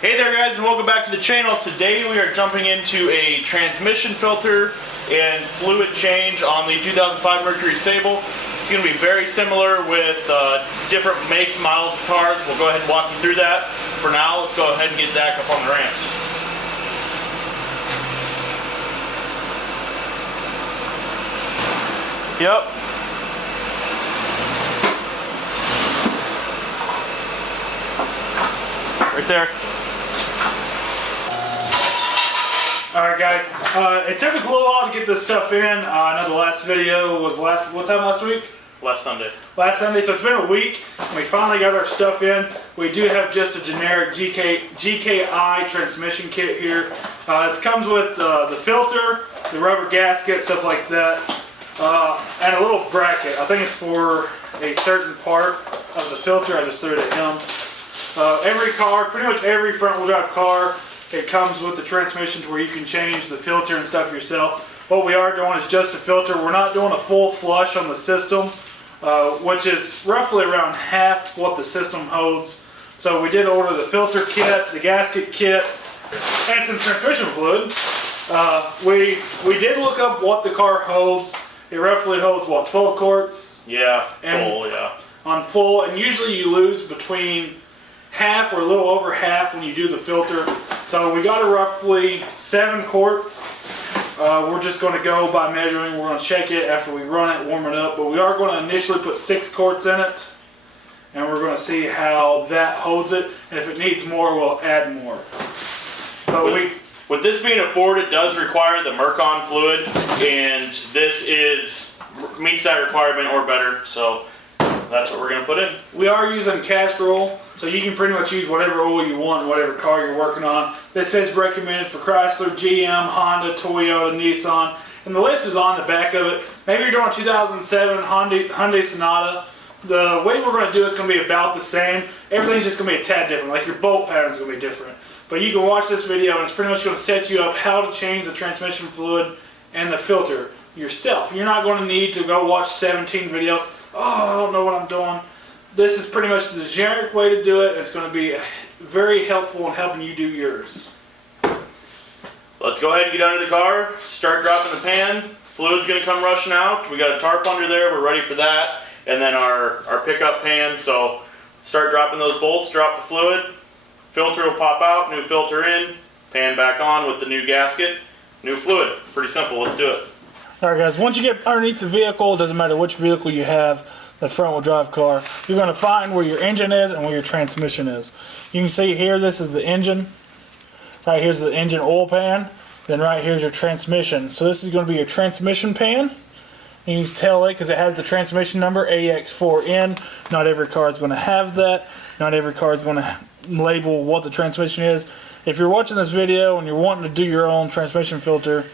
Hey there guys, and welcome back to the channel. Today we are jumping into a transmission filter and fluid change on the 2005 Mercury Sable. It's going to be very similar with different makes, models of cars. We'll go ahead and walk you through that. For now, let's go ahead and get Zach up on the ramps. Yep. Right there. Alright guys, it took us a little while to get this stuff in. I know the last video was what time last week? Last Sunday. Last Sunday, so it's been a week. We finally got our stuff in. We do have just a generic GKI transmission kit here. It comes with the filter, the rubber gasket, stuff like that, and a little bracket. I think it's for a certain part of the filter. I just threw it at him. Every car, pretty much every front-wheel drive car, it comes with the transmission to where you can change the filter and stuff yourself. What we are doing is just a filter. We're not doing a full flush on the system, which is roughly around half what the system holds. So we did order the filter kit, the gasket kit, and some transmission fluid. We did look up what the car holds. It roughly holds, what, 12 quarts? Yeah, full, yeah. On full, and usually you lose between half or a little over half when you do the filter. So we got a roughly 7 quarts. We're just going to go by measuring. We're going to shake it after we run it, warm it up. But we are going to initially put 6 quarts in it, and we're going to see how that holds it. And if it needs more, we'll add more. But with this being a Ford, it does require the Mercon fluid, and this meets that requirement or better. So that's what we're going to put in. We are using castor oil, so you can pretty much use whatever oil you want, whatever car you're working on. This is recommended for Chrysler, GM, Honda, Toyota, Nissan, and the list is on the back of it. Maybe you're doing 2007 Hyundai Sonata. The way we're going to do it's going to be about the same. Everything's just going to be a tad different, like your bolt pattern's going to be different. But you can watch this video and it's pretty much going to set you up how to change the transmission fluid and the filter yourself. You're not going to need to go watch 17 videos. Oh, I don't know what I'm doing. This is pretty much the generic way to do it. It's going to be very helpful in helping you do yours. Let's go ahead and get under the car, start dropping the pan. Fluid's going to come rushing out. We got a tarp under there. We're ready for that. And then our pickup pan. So start dropping those bolts, drop the fluid. Filter will pop out, new filter in, pan back on with the new gasket, new fluid. Pretty simple. Let's do it. Alright guys, once you get underneath the vehicle, it doesn't matter which vehicle you have, the front wheel drive car, you're going to find where your engine is and where your transmission is. You can see here, this is the engine. Right here's the engine oil pan. Then right here's your transmission. So this is going to be your transmission pan. You can tell it because it has the transmission number, AX4N. Not every car is going to have that. Not every car is going to label what the transmission is. If you're watching this video and you're wanting to do your own transmission filter,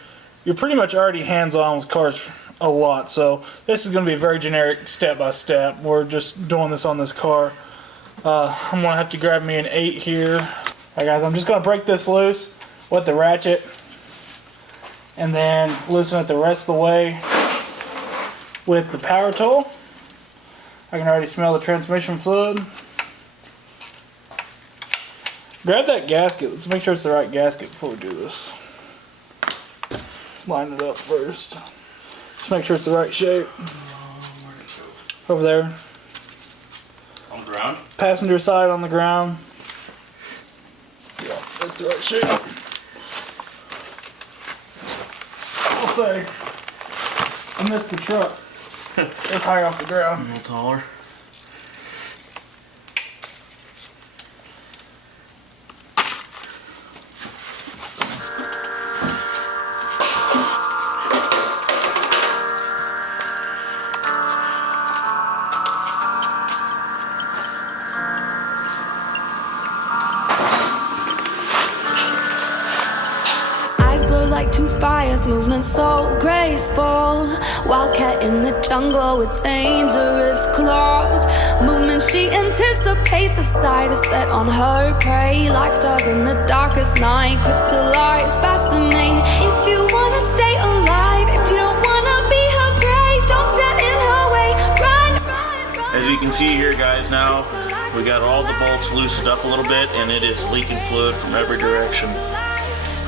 you're pretty much already hands-on with cars a lot, so this is going to be a very generic step-by-step. We're just doing this on this car. I'm going to have to grab me an 8 here. Alright guys, I'm just going to break this loose with the ratchet and then loosen it the rest of the way with the power tool. I can already smell the transmission fluid. Grab that gasket. Let's make sure it's the right gasket before we do this. Line it up first. Just make sure it's the right shape. Over there. On the ground? Passenger side on the ground. Yeah, that's the right shape. I'll say, I missed the truck. It's high off the ground. A little taller. Like two fires, movement so graceful. Wildcat in the jungle with dangerous claws. Movement she anticipates, a sight is set on her prey. Like stars in the darkest night, crystallized, fascinate. If you wanna stay alive, if you don't wanna be her prey, don't stand in her way. Run, run, run. As you can see here, guys, now we got all the bolts loosened up a little bit, and it is leaking fluid from every direction.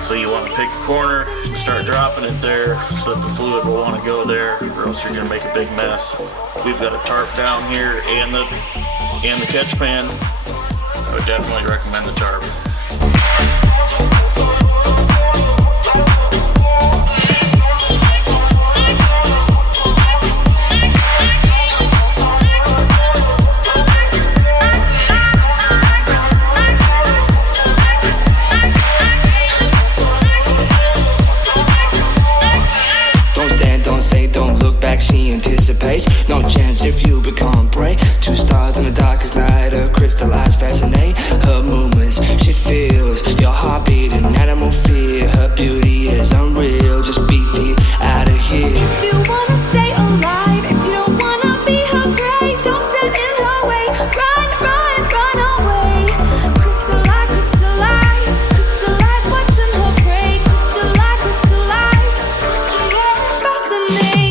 So you want to pick a corner and start dropping it there so that the fluid will want to go there, or else you're going to make a big mess. We've got a tarp down here and the catch pan. I would definitely recommend the tarp. She anticipates no chance if you become prey. 2 stars in the darkest night, her crystallized fascinate. Her movements, she feels your heartbeat and animal fear. Her beauty is unreal, just be feet out of here. If you wanna stay alive, if you don't wanna be her prey, don't stand in her way. Run, run, run away. Crystallize, crystallize, crystallize, watching her prey. Crystallize, crystallize, crystallize, fascinate.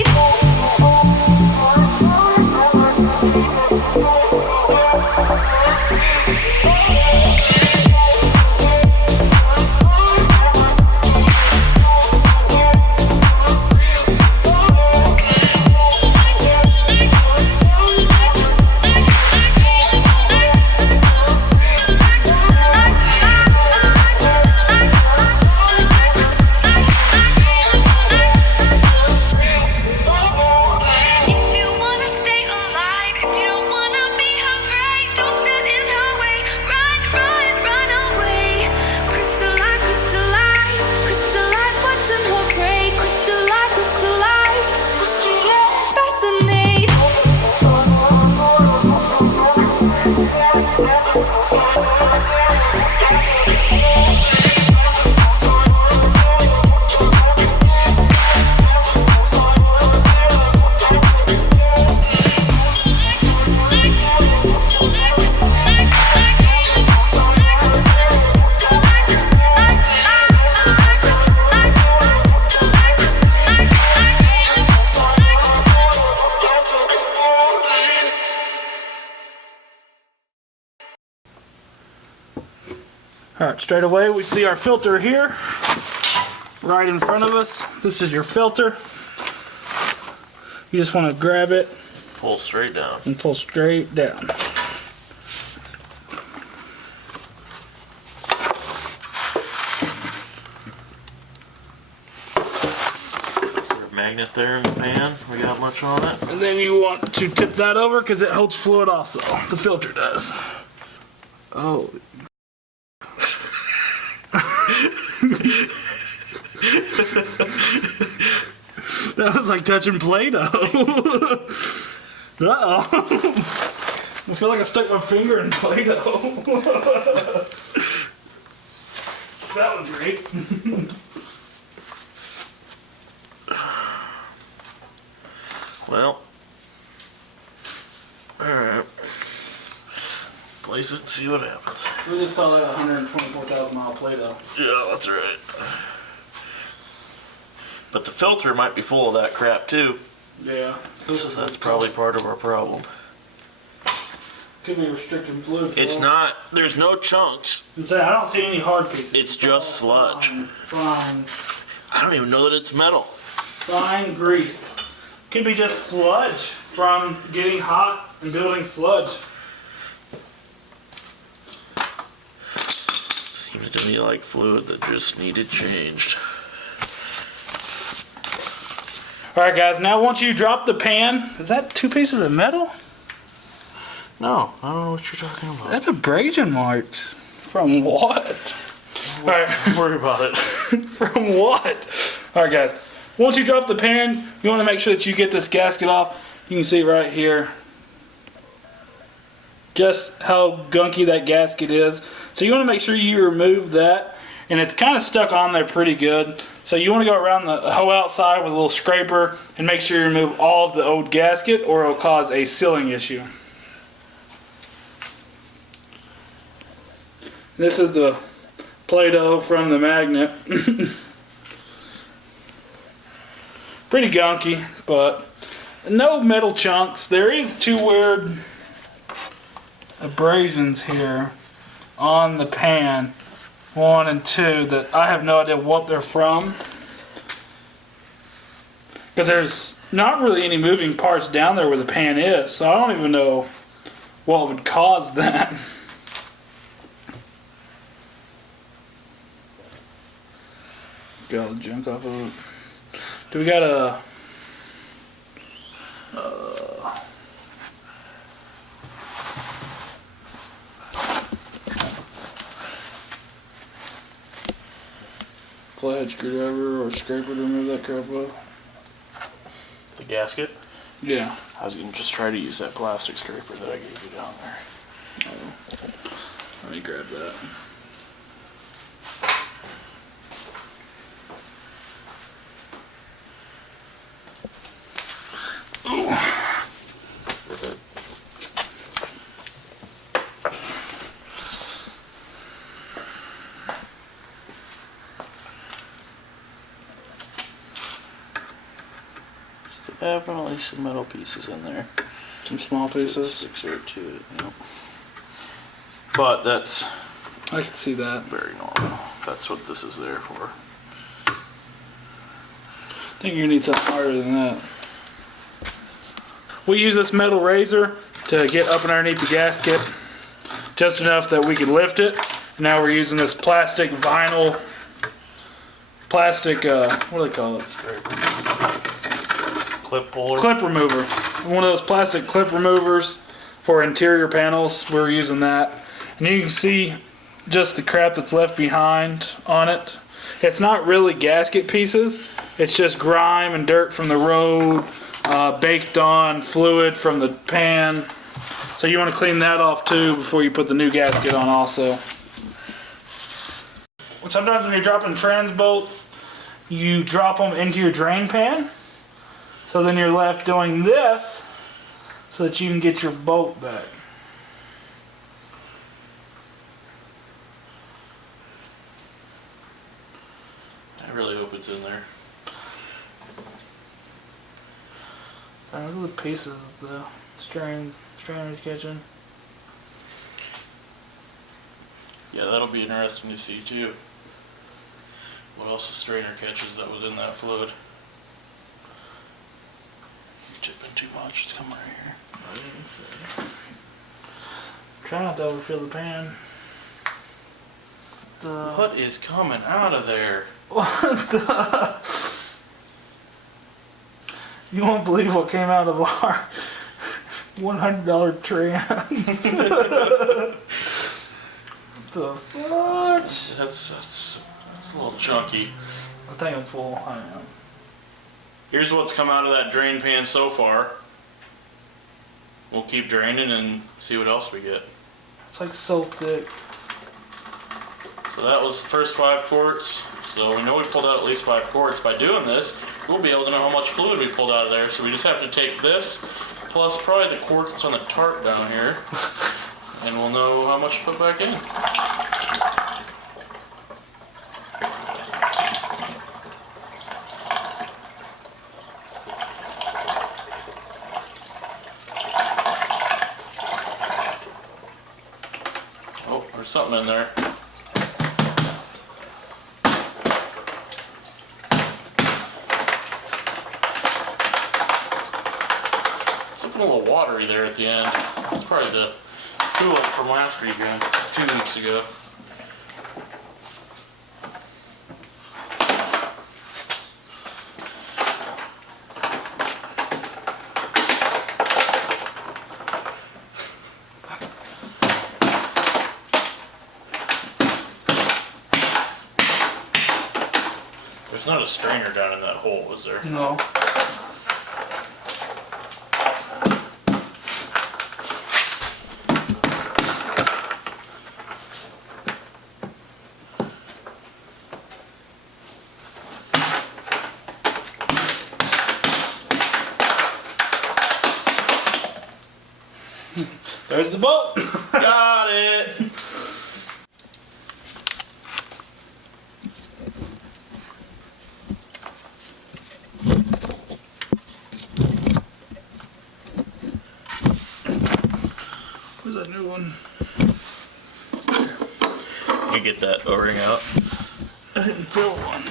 Alright, straight away we see our filter here, right in front of us. This is your filter. You just want to grab it, Pull straight down. and pull straight down. Magnet there in the pan. We got much on it. And then you want to tip that over because it holds fluid also. The filter does. Oh. That was like touching Play-Doh. Uh-oh. I feel like I stuck my finger in Play-Doh. That was great. Well, alright. Place it and see what happens. We just call it a 124,000 mile Play-Doh. Yeah, that's right. But the filter might be full of that crap too. Yeah. So that's probably part of our problem. Could be restricting fluid flow. It's not, there's no chunks. I don't see any hard pieces. It's just sludge. Fine. I don't even know that it's metal. Fine grease. Could be just sludge from getting hot and building sludge. Seems to me like fluid that just needed changed. Alright guys, now once you drop the pan, is that 2 pieces of metal? No, I don't know what you're talking about. That's abrasion marks. From what? Alright. Don't worry about it. From what? Alright guys, once you drop the pan, you want to make sure that you get this gasket off. You can see right here just how gunky that gasket is. So you want to make sure you remove that, and it's kind of stuck on there pretty good. So you want to go around the whole outside with a little scraper and make sure you remove all of the old gasket, or it will cause a sealing issue. This is the Play-Doh from the magnet. Pretty gunky, but no metal chunks. There is 2 weird abrasions here on the pan, 1 and 2, that I have no idea what they're from. Because there's not really any moving parts down there where the pan is, so I don't even know what would cause that. Got all the junk off of it. Do we got a... flathead screwdriver or scraper to remove that crap with? The gasket? Yeah. I was going to just try to use that plastic scraper that I gave you down there. Let me grab that. Definitely some metal pieces in there. Some small pieces. 6 or 2, yep. But that's I can see that. very normal. That's what this is there for. I think you need something harder than that. We use this metal razor to get up and underneath the gasket, just enough that we could lift it. Now we're using this plastic vinyl, what do they call it? Clip puller. Clip remover. One of those plastic clip removers for interior panels. We're using that. And you can see just the crap that's left behind on it. It's not really gasket pieces. It's just grime and dirt from the road, baked on fluid from the pan. So you want to clean that off too before you put the new gasket on also. Sometimes when you're dropping trans bolts, you drop them into your drain pan. So then you're left doing this so that you can get your bolt back. I really hope it's in there. Look at the pieces, the strainer's catching. Yeah, that'll be interesting to see too. What else the strainer catches that was in that fluid. You're tipping too much, it's coming right here. I didn't see. Try not to overfill the pan. What is coming out of there? What the? You won't believe what came out of our $100 trans. The fudge? That's a little chunky. I think I'm full. I am. Here's what's come out of that drain pan so far. We'll keep draining and see what else we get. It's like so thick. So that was the first 5 quarts. So we know we pulled out at least 5 quarts. By doing this, we'll be able to know how much fluid we pulled out of there. So we just have to take this, plus probably the quarts that's on the tarp down here, and we'll know how much to put back in. Oh, there's something in there. A little watery there at the end. It's probably the coolant from last weekend, 2 weeks ago. There's not a strainer down in that hole, is there? No. There's the bolt. Got it! Where's that new one? You get that O-ring out. I didn't fill one.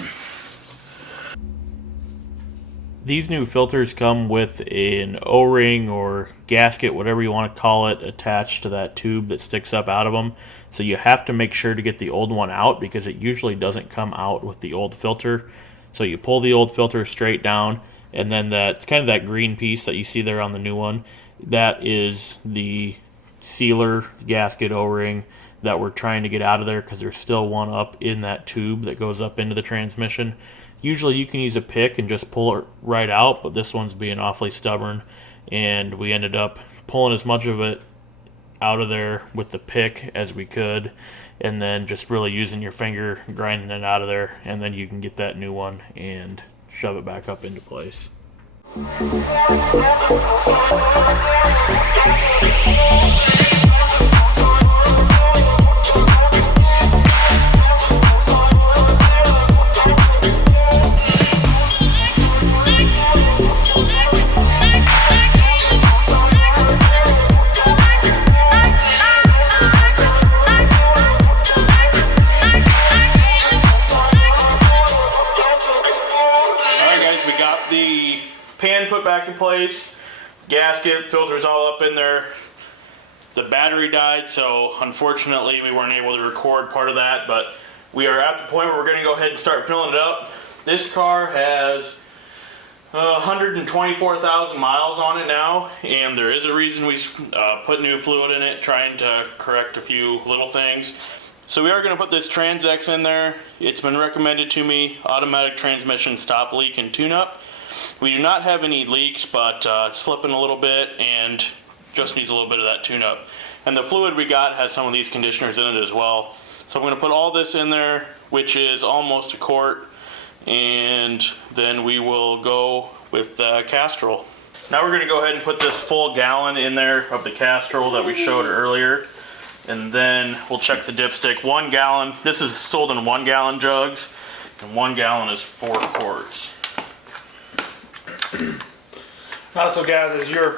These new filters come with an O-ring or gasket, whatever you want to call it, attached to that tube that sticks up out of them. So you have to make sure to get the old one out because it usually doesn't come out with the old filter. So you pull the old filter straight down, and then that's kind of that green piece that you see there on the new one. That is the sealer, the gasket, O-ring that we're trying to get out of there because there's still one up in that tube that goes up into the transmission. Usually you can use a pick and just pull it right out, but this one's being awfully stubborn, and we ended up pulling as much of it out of there with the pick as we could, and then just really using your finger, grinding it out of there, and then you can get that new one and shove it back up into place. Put back in place, gasket, filters all up in there. The battery died, so unfortunately we weren't able to record part of that, but we are at the point where we're going to go ahead and start filling it up. This car has 124,000 miles on it now, and there is a reason we put new fluid in it, trying to correct a few little things. So we are going to put this TransX in there. It's been recommended to me, automatic transmission stop leak and tune-up. We do not have any leaks, but it's slipping a little bit and just needs a little bit of that tune-up. And the fluid we got has some of these conditioners in it as well. So I'm going to put all this in there, which is almost a quart, and then we will go with the Castrol. Now we're going to go ahead and put this full gallon in there of the Castrol that we showed earlier, and then we'll check the dipstick. 1 gallon, this is sold in 1 gallon jugs, and 1 gallon is 4 quarts. Also, guys, as you're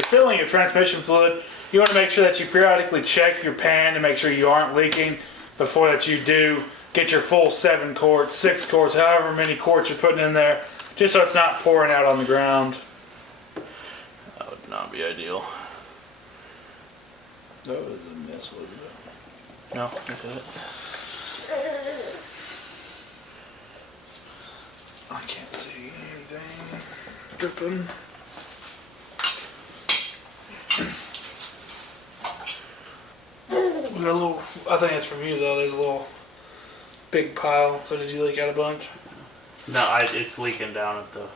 filling your transmission fluid, you want to make sure that you periodically check your pan to make sure you aren't leaking before that you do get your full 7 quarts, 6 quarts, however many quarts you're putting in there, just so it's not pouring out on the ground. That would not be ideal. That was a mess, wasn't it? No, look at it. I can't see anything dripping. We got a little, I think that's from you though, there's a little big pile. So did you leak out a bunch? No, it's leaking down at the,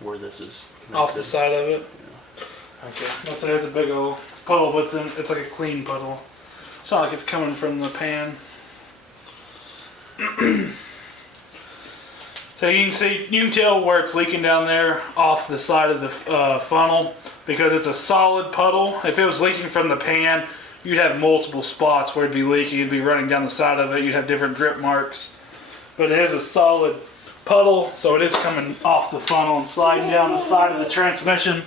where this is connected. Off the side of it? Yeah. Okay. Let's say it's a big old puddle, but it's like a clean puddle. It's not like it's coming from the pan. So you can tell where it's leaking down there off the side of the funnel because it's a solid puddle. If it was leaking from the pan, you'd have multiple spots where it'd be leaking. It'd be running down the side of it. You'd have different drip marks. But it is a solid puddle, so it is coming off the funnel and sliding down the side of the transmission.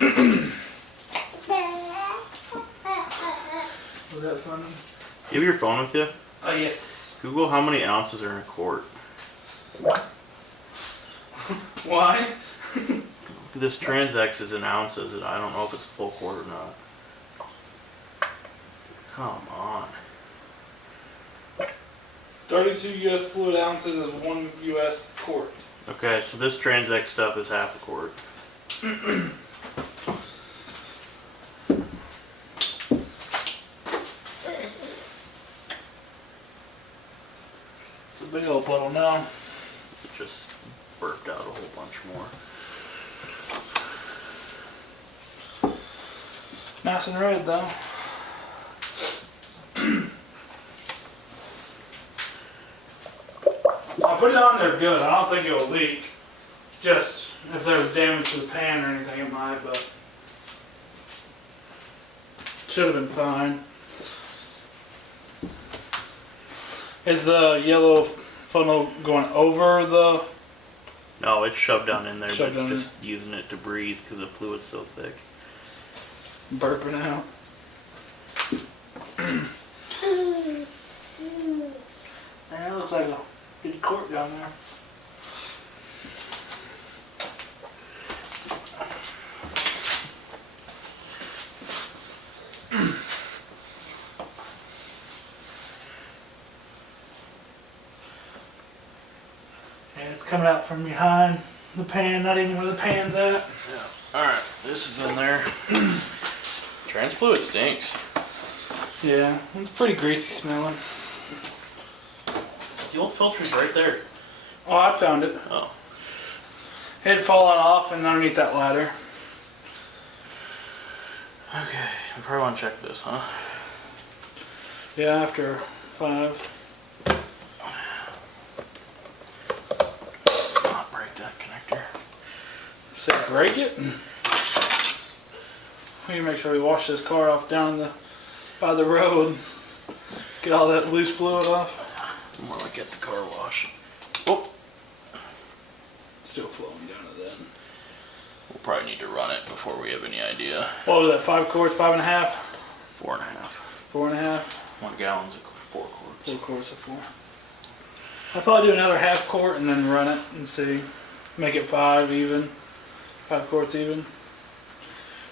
Was that funny? You have your phone with you? Yes. Google how many ounces are in a quart. Why? This TransX is in ounces, and I don't know if it's a full quart or not. Come on. 32 U.S. fluid ounces of 1 U.S. quart. Okay, so this TransX stuff is half a quart. It's a big old puddle now. It just burped out a whole bunch more. Nice and red though. I'll put it on there good. I don't think it'll leak. Just if there was damage to the pan or anything, it might, but should have been fine. Is the yellow funnel going over the? No, it's shoved down in there, Shoved but it's down just using it to breathe because the fluid's so thick. Burping out. Yeah, it looks like a big court down there. And it's coming out from behind the pan, not even where the pan's at. Yeah. Alright, this is in there. Trans fluid stinks. Yeah, it's pretty greasy smelling. The old filter's right there. Oh, I found it. Oh. It had fallen off and underneath that ladder. Okay, we probably want to check this, huh? Yeah, after 5. Not break that connector. Say break it. We need to make sure we wash this car off down by the road. Get all that loose fluid off. More like get the car wash. Oh, Still flowing down to that. we'll probably need to run it before we have any idea. What was that? 5 quarts, 5.5, 4.5. 4.5, 1 gallon's 4 quarts. 4 quarts of 4. I'll probably do another half quart and then run it and see. Make it 5 even. 5 quarts even.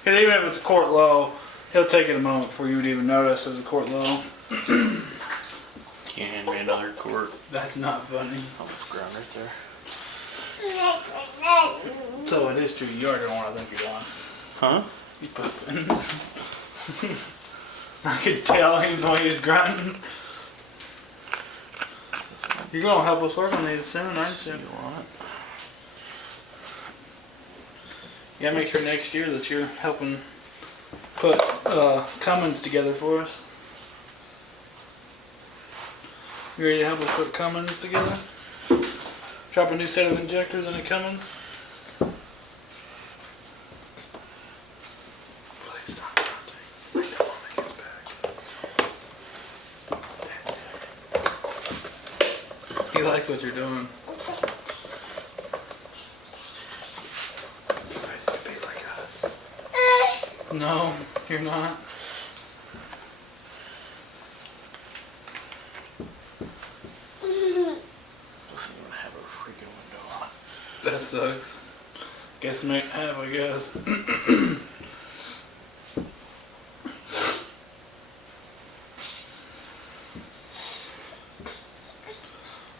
Because even if it's a quart low, he'll take it a moment before you would even notice it's a quart low. Can you hand me another quart? That's not funny. Almost ground right there. So it is true. You already know what I think you're doing. Huh? You pooping. I could tell even the way he's grunting. You're gonna help us work on these soon, aren't you? You gotta make sure next year that you're helping put Cummins together for us. You ready to help us put Cummins together? Drop a new set of injectors in a Cummins? Please stop, Dante. I don't want to make it back. He likes what you're doing. You ready to be like us? No, you're not. That sucks. Guess make have, I guess.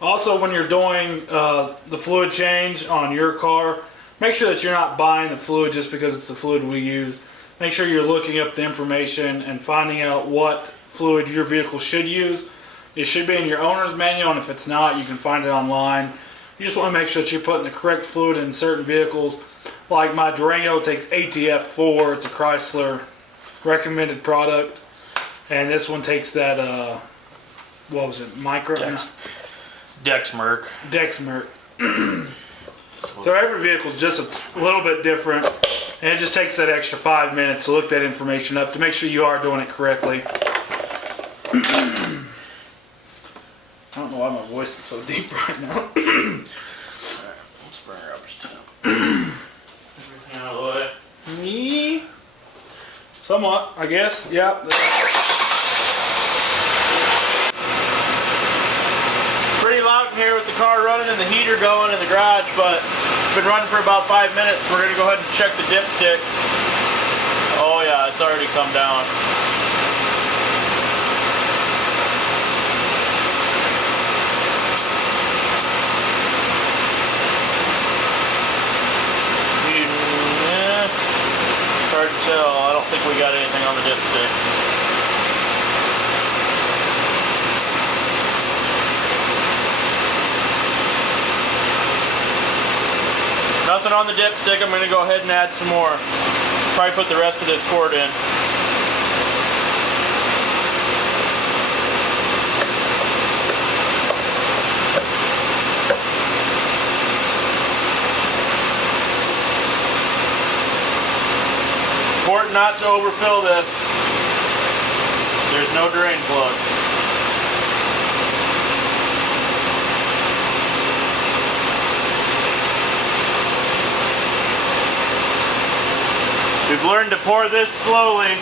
Also, when you're doing the fluid change on your car, make sure that you're not buying the fluid just because it's the fluid we use. Make sure you're looking up the information and finding out what fluid your vehicle should use. It should be in your owner's manual, and if it's not, you can find it online. You just want to make sure that you're putting the correct fluid in certain vehicles. Like my Durango takes ATF4, it's a Chrysler recommended product. And this one takes that, what was it, micro? Dexmerk. Dexmerk. So every vehicle is just a little bit different. And it just takes that extra 5 minutes to look that information up to make sure you are doing it correctly. I don't know why my voice is so deep right now. Alright, let's bring her up to temp. Everything out of the way. Me? Somewhat, I guess. Yeah. Pretty loud in here with the car running and the heater going in the garage, but it's been running for about 5 minutes. We're going to go ahead and check the dipstick. Oh yeah, it's already come down. Hard to tell. I don't think we got anything on the dipstick. Nothing on the dipstick. I'm going to go ahead and add some more. Probably put the rest of this cord in. Important not to overfill this. There's no drain plug. We've learned to pour this slowly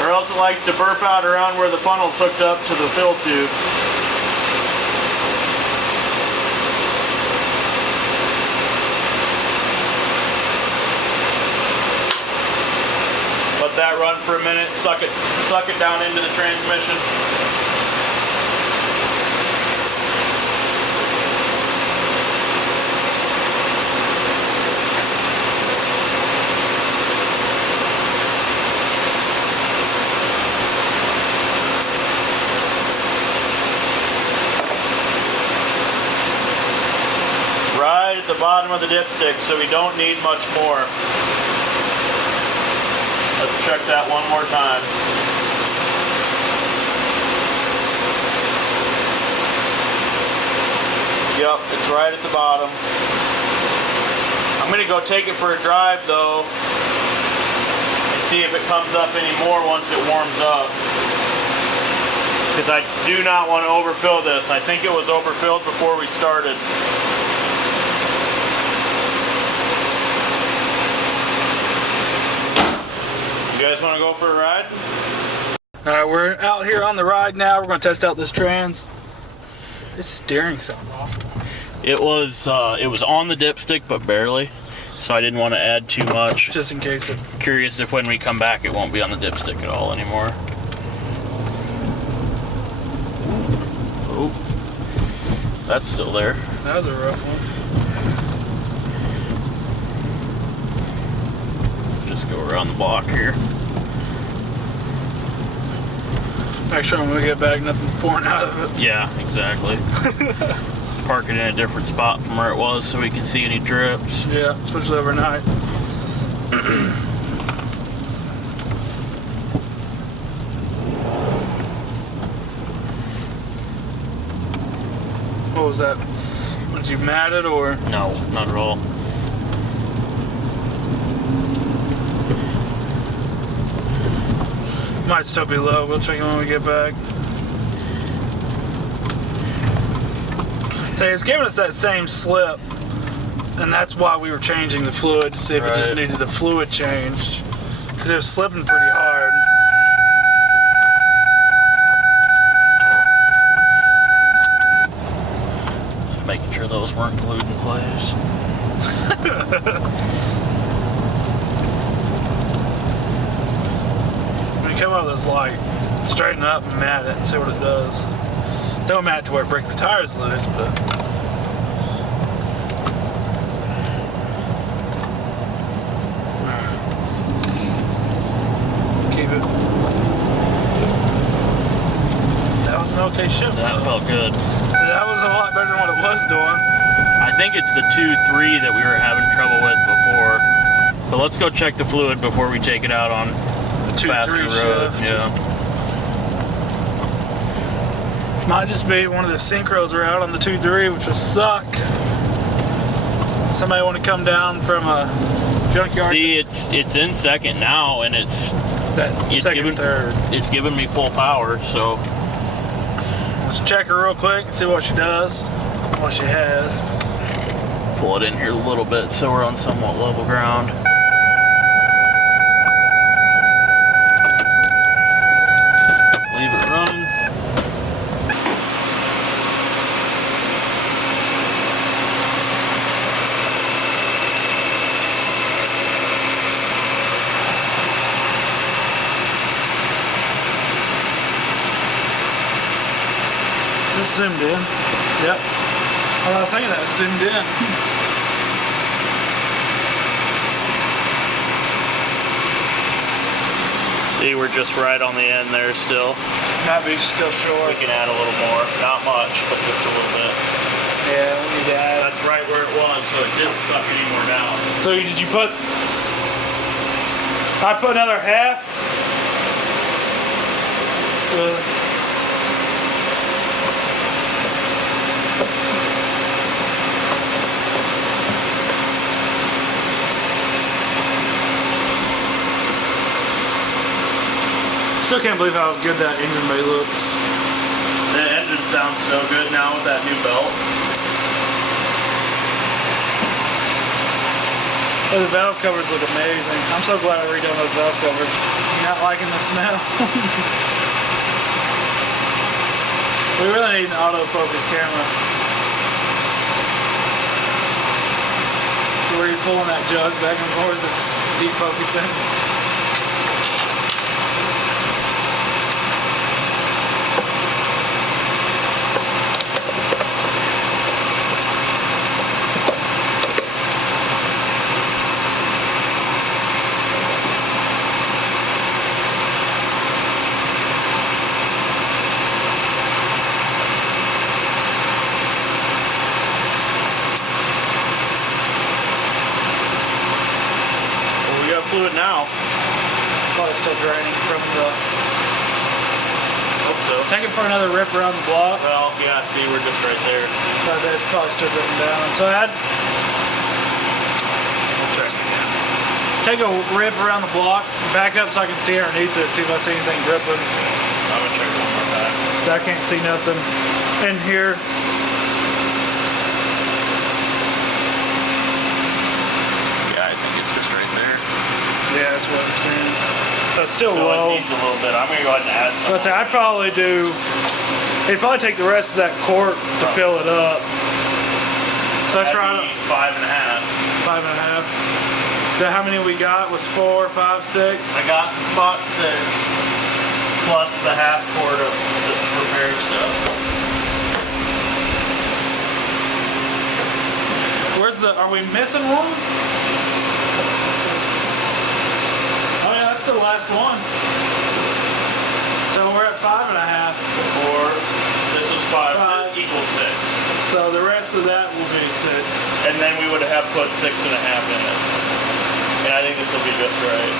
or else it likes to burp out around where the funnel's hooked up to the fill tube. Let that run for a minute, suck it down into the transmission. Right at the bottom of the dipstick, so we don't need much more. Let's check that one more time. Yep, it's right at the bottom. I'm gonna go take it for a drive though and see if it comes up anymore once it warms up. Because I do not want to overfill this. I think it was overfilled before we started. You guys want to go for a ride? Alright, we're out here on the ride now. We're going to test out this trans. This steering sounds awful. It was on the dipstick, but barely. So I didn't want to add too much. Just in case it... Curious if when we come back it won't be on the dipstick at all anymore. Oh, that's still there. That was a rough one. Just go around the block here. Make sure when we get back nothing's pouring out of it. Yeah, exactly. Park it in a different spot from where it was so we can see any drips. Yeah, especially overnight. What was that? Did you mat it or? No, not at all. Might still be low. We'll check it when we get back. So it's giving us that same slip, and that's why we were changing the fluid to see if it just needed the fluid changed, because it was slipping pretty hard. Just making sure those weren't glued in place. When you come out of this light, straighten up and mat it and see what it does. Don't mat it to where it breaks the tires loose, but... Keep it. That was an okay shift. That felt good. So that was a lot better than what it was doing. I think it's the 2-3 that we were having trouble with before. But let's go check the fluid before we take it out on The faster 2-3 road. shift. Yeah. Might just be one of the synchros are out on the 2-3, which would suck. Somebody want to come down from a junkyard? See, it's in second now, and it's second, third. It's giving me full power, so Let's check her real quick and see what she does, what she has. pull it in here a little bit so we're on somewhat level ground. Leave it running. Just zoomed in. Yep. Well, I was thinking that was zoomed in. See, we're just right on the end there still. Might be still short. We can add a little more. Not much, but just a little bit. Yeah, we need to add. That's right where it was, so it didn't suck any more down. So did you put? I put another half. Still can't believe how good that engine bay looks. The engine sounds so good now with that new belt. The valve covers look amazing. I'm so glad I redone those valve covers. You're not liking the smell? We really need an autofocus camera. Where you're pulling that jug back and forth, it's defocusing. Fluid now. Probably still draining from the... Hope so. Take it for another rip around the block. Well, yeah, see, we're just right there. But it's probably still dripping down. So I'd We'll check again. take a rip around the block, back up so I can see underneath it, see if I see anything dripping. I'm gonna check one more time. So I can't see nothing in here. Yeah, I think it's just right there. Yeah, that's what I'm seeing. So it's still So low. it needs a little bit. I'm gonna go ahead and add some. But I'd probably do, it'd probably take the rest of that quart to fill it up. So I tried 5.5. 5.5. So how many we got? Was 4, 5, 6? I got about 6 plus the half quart of this prepared stuff. Where's the, are we missing one? Oh yeah, that's the last one. So we're at 5.5. 4. This is 5. This equals 6. So the rest of that will be 6. And then we would have put 6.5 in it. And I think this will be just right.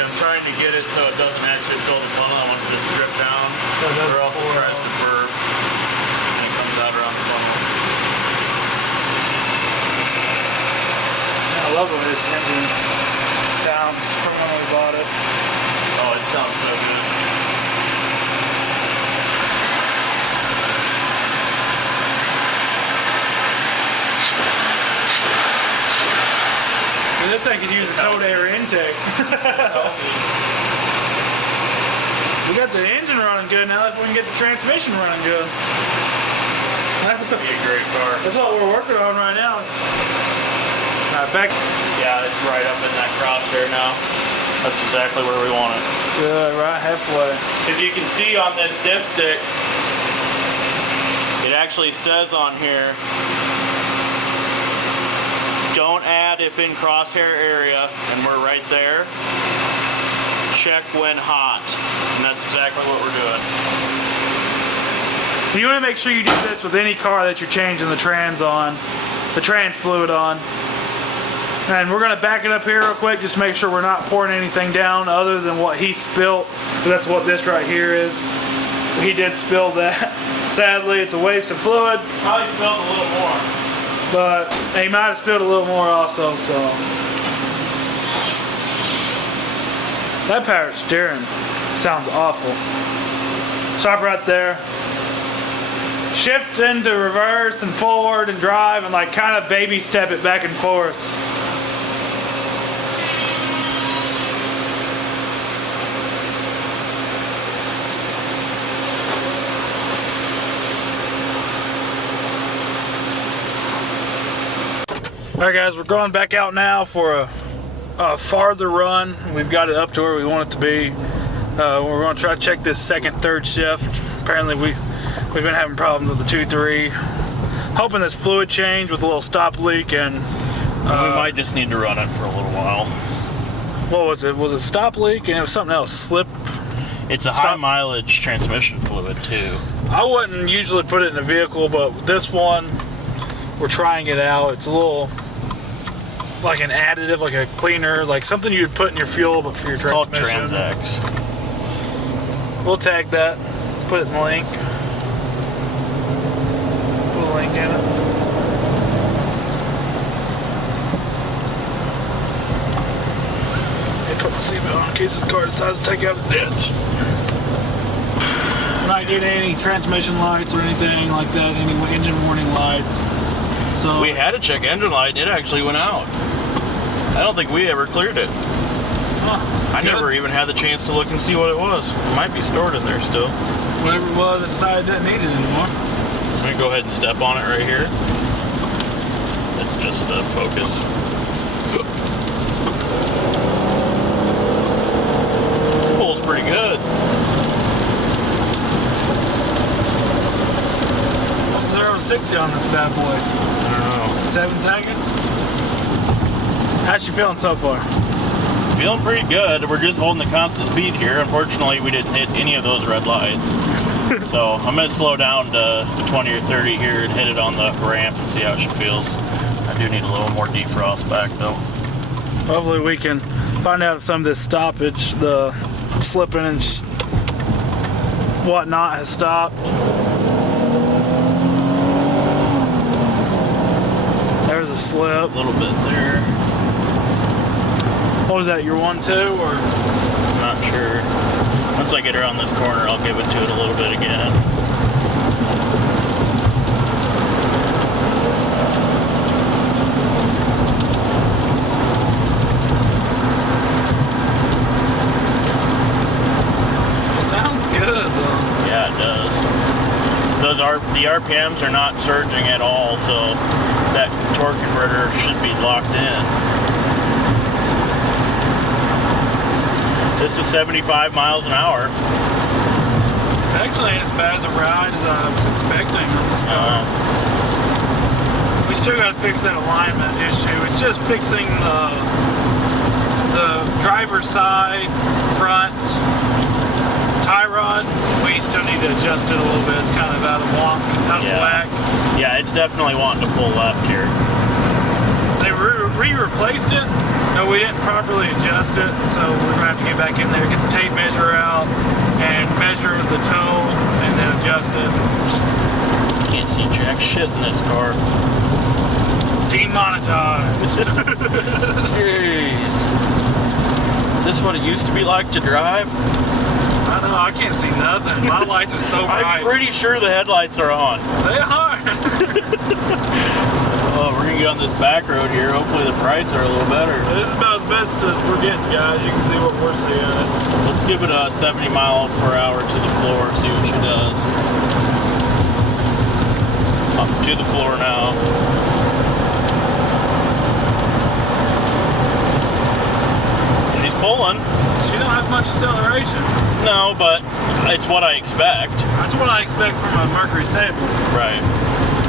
I'm trying to get it so it doesn't actually fill the funnel. I want it to just drip down. Or else it tries to burp. And it comes out around the funnel. I love what this engine sounds from when we bought it. Oh, it sounds so good. And this thing could use a cold air intake. We got the engine running good now. Let's we can get the transmission running good. That's gonna be a great car. That's what we're working on right now. Alright, back. Yeah, it's right up in that crosshair now. That's exactly where we want it. Good, right halfway. As you can see on this dipstick, it actually says on here, don't add if in crosshair area, and we're right there. Check when hot, and that's exactly what we're doing. You want to make sure you do this with any car that you're changing the trans on, the trans fluid on. And we're going to back it up here real quick just to make sure we're not pouring anything down other than what he spilt. That's what this right here is. He did spill that. Sadly, it's a waste of fluid. Probably spilled a little more. But he might have spilled a little more also, so. That power steering sounds awful. Stop right there. Shift into reverse and forward and drive and like kind of baby step it back and forth. Alright guys, we're going back out now for a farther run. We've got it up to where we want it to be. We're going to try to check this second, third shift. Apparently we've been having problems with the 2-3. Hoping this fluid change with a little stop leak and... we might just need to run it for a little while. What was it? Was it stop leak and it was something else? Slip? It's a high mileage transmission fluid too. I wouldn't usually put it in a vehicle, but this one, we're trying it out. It's a little... like an additive, like a cleaner, like something you would put in your fuel, but for your transmission. It's called TransX. We'll tag that, put it in the link. Put a link in it. Put my seatbelt on in case this car decides to take out the ditch. When I not getting any transmission lights or anything like that, any engine warning lights. So We had to check engine light, and it actually went out. I don't think we ever cleared it. I never even had the chance to look and see what it was. It might be stored in there still. Whatever it was, I decided it didn't need it anymore. I'm gonna go ahead and step on it right here. That's just the focus. Pulls pretty good. What's 0 to 60 on this bad boy? I don't know. 7 seconds? How's she feeling so far? Feeling pretty good. We're just holding the constant speed here. Unfortunately, we didn't hit any of those red lights. So I'm gonna slow down to 20 or 30 here and hit it on the ramp and see how she feels. I do need a little more defrost back though. Hopefully we can find out if some of this stoppage, the slipping and whatnot, has stopped. There's a slip. A little bit there. What was that, your 1-2 or? Not sure. Once I get around this corner, I'll give it to it a little bit again. Sounds good though. Yeah, it does. The RPMs are not surging at all, so that torque converter should be locked in. This is 75 miles an hour. Actually ain't as bad as a ride as I was expecting on this car. We still gotta fix that alignment issue. It's just fixing the driver's side, front, tie rod. We still need to adjust it a little bit. It's kind of out of whack. Yeah, it's definitely wanting to pull left here. They replaced it. No, we didn't properly adjust it, so we're gonna have to get back in there, get the tape measure out, and measure the toe, and then adjust it. Can't see jack shit in this car. Demonetized. Jeez. Is this what it used to be like to drive? I don't know, I can't see nothing. My lights are so bright. I'm pretty sure the headlights are on. They are. Oh, we're gonna get on this back road here. Hopefully the brights are a little better. This is about as best as we're getting, guys. You can see what we're seeing. Let's give it a 70 mile per hour to the floor, see what she does. Up to the floor now. She's pulling. She don't have much acceleration. No, but it's what I expect. That's what I expect from a Mercury Sable. Right.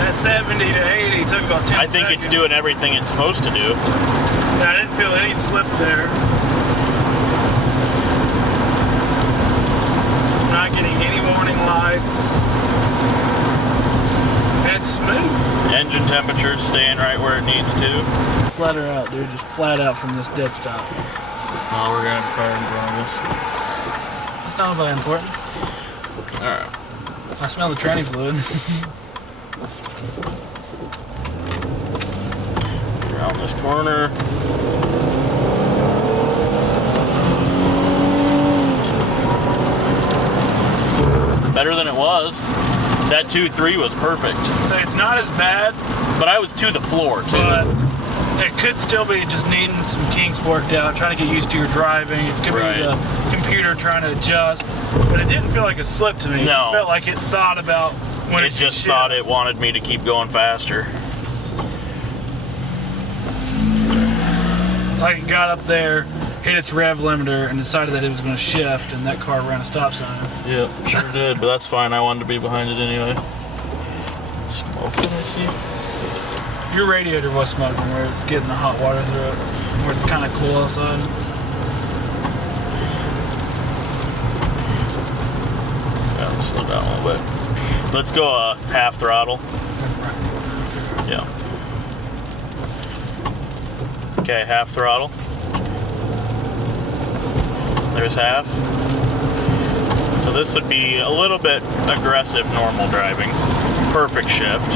That 70 to 80 took about 10 I think seconds. it's doing everything it's supposed to do. I didn't feel any slip there. I'm not getting any warning lights. It's smooth. Engine temperature's staying right where it needs to. Flat her out, dude. Just flat out from this dead stop. Oh, we're gonna have fire in front of us. That's not very important. Alright. I smell the tranny fluid. Around this corner. It's better than it was. That 2.3 was perfect. So it's not as bad, But I was to the floor too. but it could still be just needing some kinks worked out, trying to get used to your driving. It could Right. be the computer trying to adjust. But it didn't feel like a slip to me. No. It felt like it thought about when It should just shift. thought it wanted me to keep going faster. It's like it got up there, hit its rev limiter, and decided that it was going to shift, and that car ran a stop sign. Yep, sure did, but that's fine. I wanted to be behind it anyway. It's smoking, I see. Your radiator was smoking, where it's getting the hot water through it, where it's kind of cool outside. Yeah, I'll slow down a little bit. Let's go half throttle. Yeah. Okay, half throttle. There's half. So this would be a little bit aggressive normal driving. Perfect shift.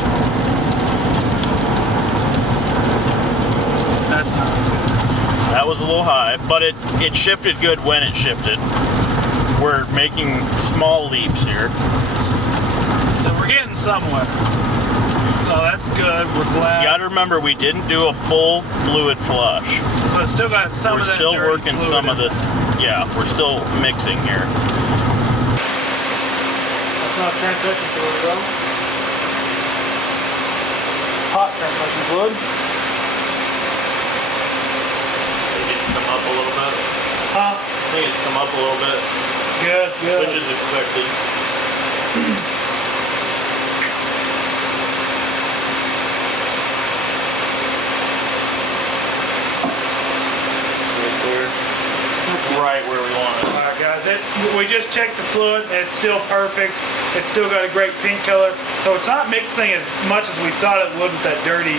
That's not. That was a little high, but it shifted good when it shifted. we're making small leaps here. So we're getting somewhere. So that's good. We're glad. You gotta remember, we didn't do a full fluid flush. So it's still got some of that We're still dirty working fluid some in of this. Yeah, we're still mixing here. That's not transmission fluid though. Hot transmission fluid. I think it's come up a little bit. Huh? I think it's come up a little bit, Good, good. which is expected. Right where we want it. Alright guys, we just checked the fluid and it's still perfect. It's still got a great pink color. So it's not mixing as much as we thought it would with that dirty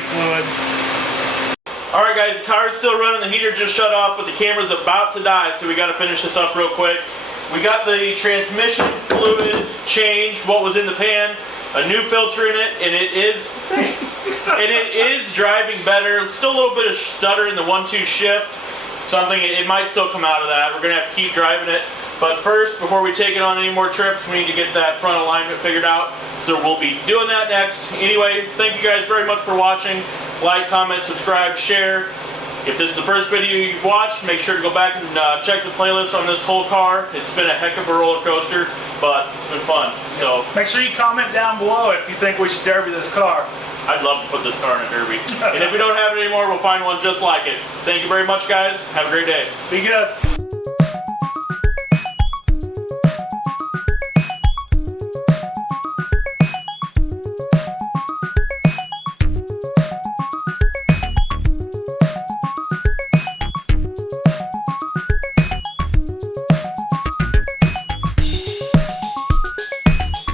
fluid. Alright guys, the car's still running, the heater just shut off, but the camera's about to die, so we gotta finish this up real quick. We got the transmission fluid changed, what was in the pan, a new filter in it, and it is, and it is driving better. Still a little bit of stutter in the 1-2 shift. It might still come out of that. We're gonna have to keep driving it. But first, before we take it on any more trips, we need to get that front alignment figured out. So we'll be doing that next. Anyway, thank you guys very much for watching. Like, comment, subscribe, share. If this is the first video you've watched, make sure to go back and check the playlist on this whole car. It's been a heck of a roller coaster, but it's been fun. So make sure you comment down below if you think we should derby this car. I'd love to put this car in a derby. And if we don't have it anymore, we'll find one just like it. Thank you very much, guys. Have a great day. Be good.